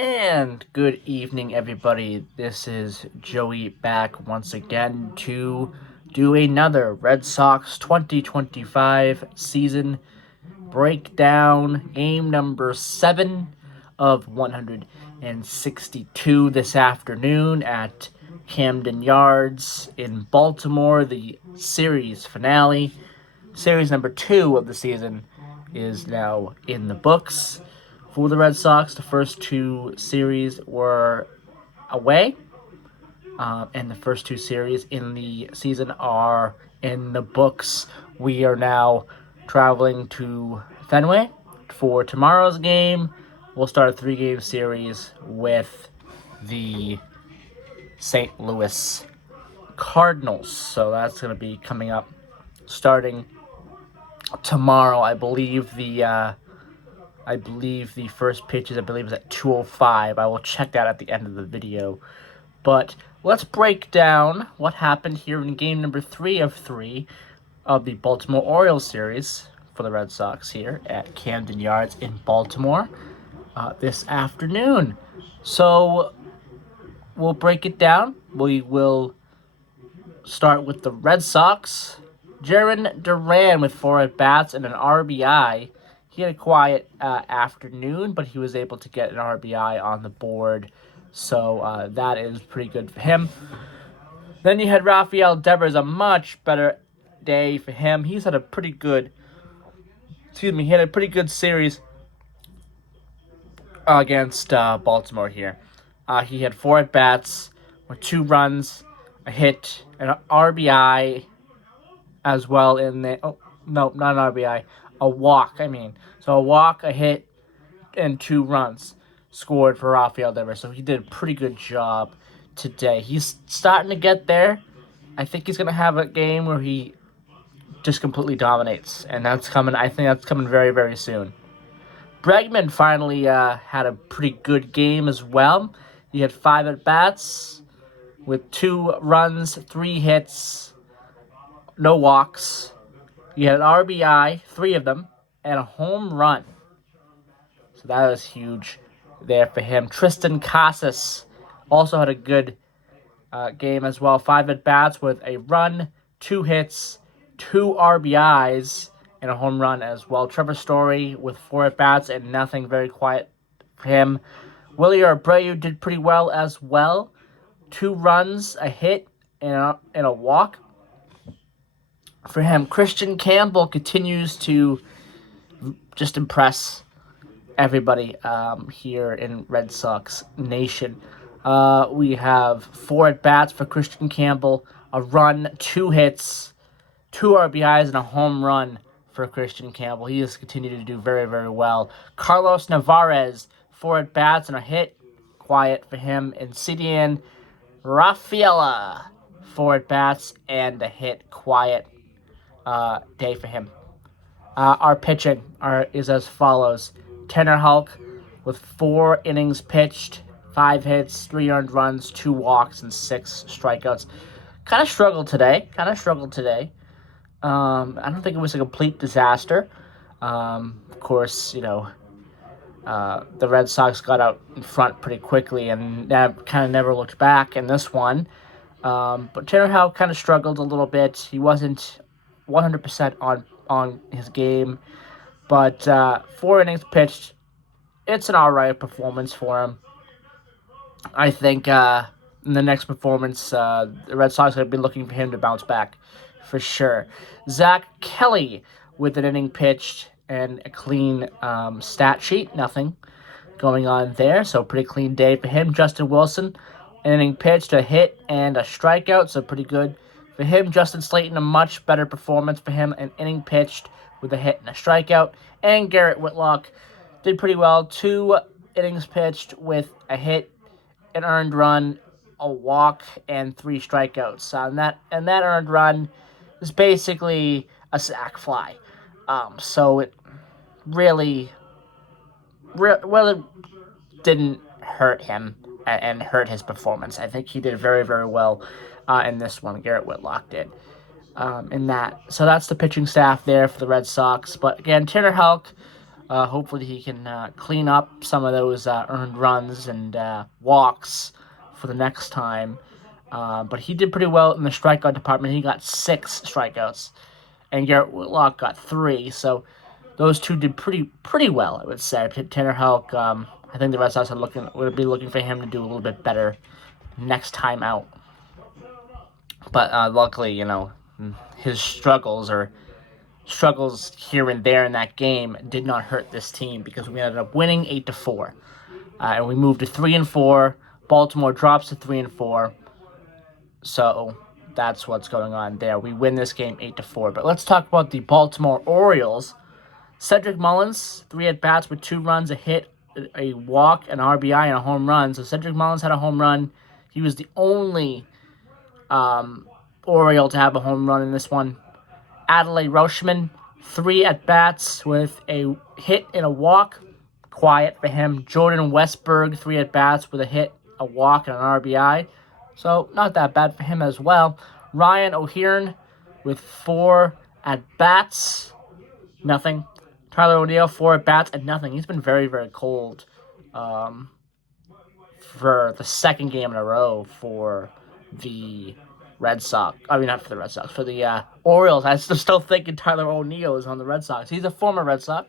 And good evening, everybody. This is Joey back once again to do another Red Sox 2025 season breakdown. Game number 7 of 162 this afternoon at Camden Yards in Baltimore. The series finale, series number 2 of the season, is now in the books for the Red Sox. The first two series were away, and the first two series in the season are in the books. We are now traveling to Fenway for tomorrow's game. We'll start a 3-game series with the St. Louis Cardinals. So that's going to be coming up starting tomorrow. I believe the first pitch is at 2:05. I will check that at the end of the video. But let's break down what happened here in game number 3 of 3 of the Baltimore Orioles series for the Red Sox here at Camden Yards in Baltimore this afternoon. So we'll break it down. We will start with the Red Sox. Jarren Duran with 4 at-bats and an RBI. He had a quiet afternoon, but he was able to get an RBI on the board. So that is pretty good for him. Then you had Rafael Devers, a much better day for him. He had a pretty good series against Baltimore here. He had 4 at-bats with 2 runs, a hit, and an RBI as well in the... Oh, no, not an RBI. A walk, So a walk, a hit, and 2 runs scored for Rafael Devers. So he did a pretty good job today. He's starting to get there. I think he's going to have a game where he just completely dominates. And that's coming. I think that's coming very, very soon. Bregman finally had a pretty good game as well. He had 5 at-bats with 2 runs, 3 hits, no walks. He had an RBI, 3 of them, and a home run. So that was huge there for him. Triston Casas also had a good game as well. 5 at-bats with a run, 2 hits, 2 RBIs, and a home run as well. Trevor Story with 4 at-bats and nothing, very quiet for him. Willie Abreu did pretty well as well. 2 runs, a hit, and a walk for him. Christian Campbell continues to just impress everybody here in Red Sox Nation. We have 4 at-bats for Christian Campbell, a run, 2 hits, 2 RBIs, and a home run for Christian Campbell. He has continued to do very, very well. Carlos Navarez, 4 at-bats and a hit, quiet for him. And Cedian Rafaela, 4 at-bats and a hit, quiet day for him. Our pitching is as follows. Tanner Houck with 4 innings pitched, 5 hits, 3 earned runs, 2 walks, and 6 strikeouts. Kind of struggled today. I don't think it was a complete disaster. Of course, the Red Sox got out in front pretty quickly and kind of never looked back in this one. But Tanner Houck kind of struggled a little bit. He wasn't 100% on his game. But 4 innings pitched, it's an all right performance for him. I think in the next performance, the Red Sox are going to be looking for him to bounce back for sure. Zach Kelly with an inning pitched and a clean stat sheet. Nothing going on there, so pretty clean day for him. Justin Wilson, an inning pitched, a hit, and a strikeout, so pretty good for him. Justin Slayton, a much better performance for him, an inning pitched with a hit and a strikeout. And Garrett Whitlock did pretty well. 2 innings pitched with a hit, an earned run, a walk, and 3 strikeouts. And that earned run is basically a sac fly. So it really didn't hurt him and hurt his performance. I think he did very, very well in this one. Garrett Whitlock did. In that. So that's the pitching staff there for the Red Sox. But again, Tanner Houck, Hopefully he can clean up some of those earned runs and walks for the next time. But he did pretty well in the strikeout department. He got 6 strikeouts, and Garrett Whitlock got 3. So those two did pretty well, I would say. Tanner Houck, I think the Red Sox would be looking for him to do a little bit better next time out. But luckily, his struggles here and there in that game did not hurt this team because we ended up winning 8-4, and we moved to 3-4. Baltimore drops to 3-4, so that's what's going on there. We win this game 8-4. But let's talk about the Baltimore Orioles. Cedric Mullins, 3 at bats with 2 runs, a hit, a walk, an RBI, and a home run. So Cedric Mullins had a home run. He was the only Oriole to have a home run in this one. Adley Rutschman, 3 at bats with a hit and a walk. Quiet for him. Jordan Westburg, 3 at bats with a hit, a walk, and an RBI. So not that bad for him as well. Ryan O'Hearn with 4 at bats, nothing. Tyler O'Neill, 4 at bats and nothing. He's been very, very cold for the second game in a row for the Red Sox. I mean, not for the Red Sox, for the Orioles. I'm still thinking Tyler O'Neill is on the Red Sox. He's a former Red Sox.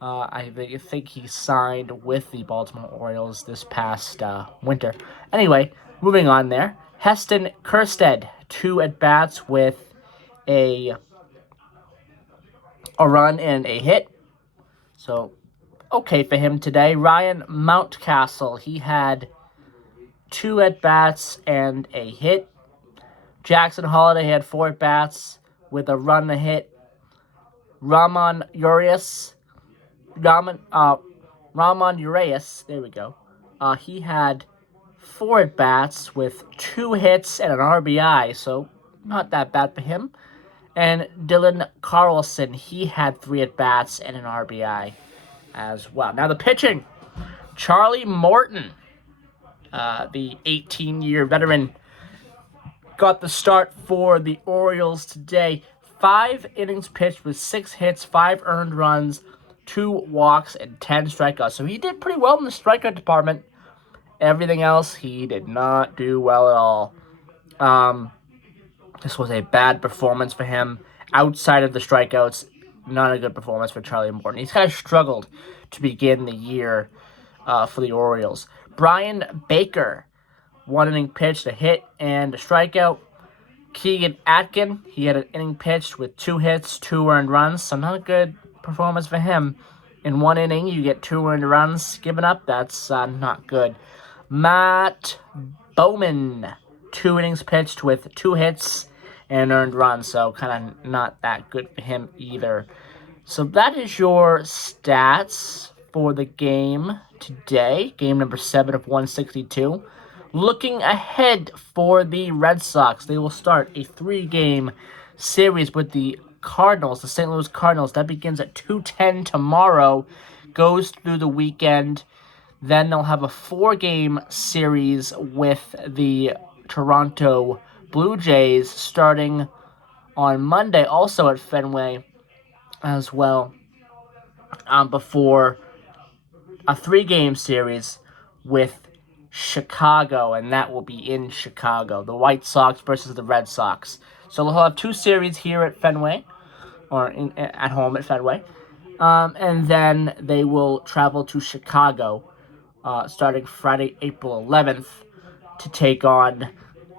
I think he signed with the Baltimore Orioles this past winter. Anyway, moving on there. Heston Kjerstad, 2 at bats with a run and a hit. So, okay for him today. Ryan Mountcastle, he had 2 at bats and a hit. Jackson Holliday had 4 at bats with a run and a hit. Ramon Urias, there we go. He had 4 at bats with 2 hits and an RBI, so not that bad for him. And Dylan Carlson, he had 3 at bats and an RBI as well. Now the pitching, Charlie Morton, the 18-year veteran, got the start for the Orioles today. 5 innings pitched with 6 hits, 5 earned runs, 2 walks, and 10 strikeouts. So he did pretty well in the strikeout department. Everything else, he did not do well at all. This was a bad performance for him. Outside of the strikeouts, not a good performance for Charlie Morton. He's kind of struggled to begin the year for the Orioles. Brian Baker, 1 inning pitched, a hit, and a strikeout. Keegan Atkin, he had an inning pitched with 2 hits, 2 earned runs, so not a good performance for him. In 1 inning, you get 2 earned runs given up. That's not good. Matt Bowman, 2 innings pitched with 2 hits and an earned run, so kind of not that good for him either. So that is your stats for the game today, game number 7 of 162. Looking ahead for the Red Sox, they will start a 3-game series with the Cardinals, the St. Louis Cardinals. That begins at 2:10 tomorrow, goes through the weekend. Then they'll have a 4-game series with the Toronto Blue Jays starting on Monday, also at Fenway as well, before a 3-game series with Chicago, and that will be in Chicago. The White Sox versus the Red Sox. So they'll have 2 series here at Fenway, or at home at Fenway, and then they will travel to Chicago starting Friday, April 11th, to take on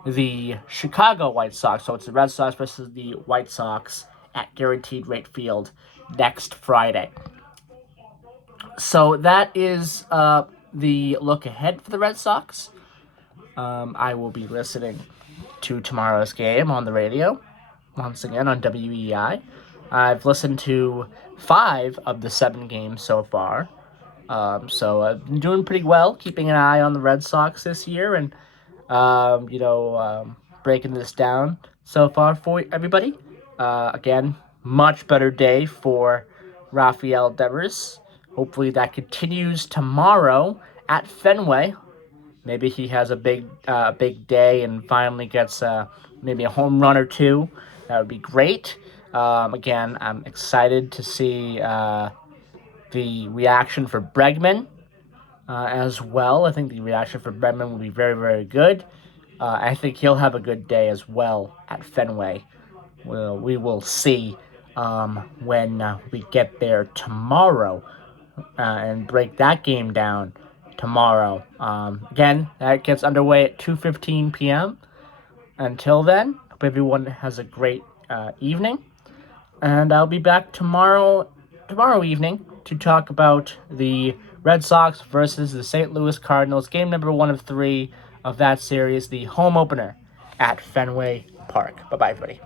the Chicago White Sox. So it's the Red Sox versus the White Sox at Guaranteed Rate Field next Friday. So that is the look ahead for the Red Sox. I will be listening to tomorrow's game on the radio, once again on WEI. I've listened to 5 of the 7 games so far. So I've been doing pretty well, keeping an eye on the Red Sox this year, and breaking this down so far for everybody. Again, much better day for Rafael Devers. Hopefully that continues tomorrow at Fenway. Maybe he has a big day and finally gets maybe a home run or 2. That would be great. Again, I'm excited to see the reaction for Bregman as well. I think the reaction for Bregman will be very, very good. I think he'll have a good day as well at Fenway. We will see when we get there tomorrow and break that game down tomorrow. Again, that gets underway at 2:15 p.m. Until then, hope everyone has a great evening, and I'll be back tomorrow evening to talk about the Red Sox versus the St. Louis Cardinals, game number 1 of 3 of that series, the home opener at Fenway Park. Bye-bye, everybody.